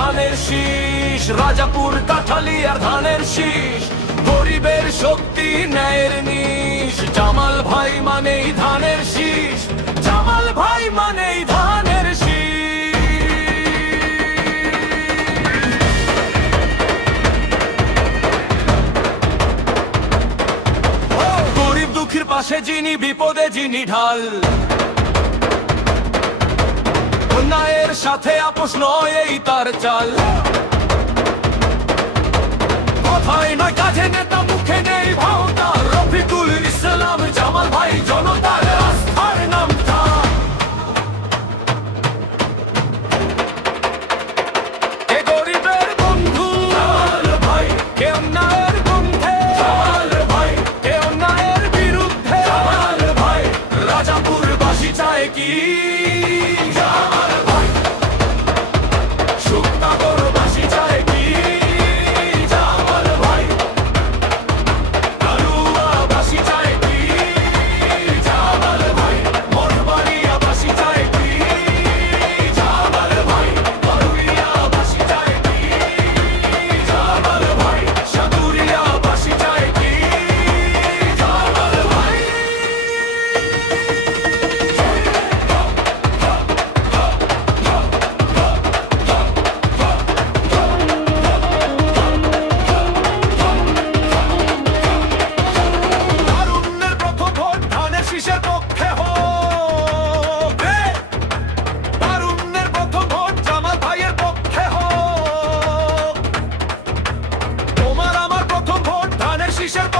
ধানের শীষ রাজাপুর কাঠালিয়ার ধানের শীষ গরিবের শক্তি ন্যায়ের নিশ জামাল ভাই মানেই ধানের শীষ জামাল ভাই মানেই ধানের শীষ গরিব দুঃখীর পাশে যিনি বিপদে যিনি ঢাল অন্যায়ের সাথে আপোষ নয় এই তার চাল কথায় নয় কাজে নেতা মুখে নেই ভাওতা রফিকুল ইসলাম জামাল ভাই জনতার আস্থার নামটা এ গরিবের বন্ধু জামাল ভাই কে অন্যায়ের বন্ধে জামাল ভাই কে অন্যায়ের বিরুদ্ধে জামাল ভাই রাজাপুর বাসী চায় কি কিসের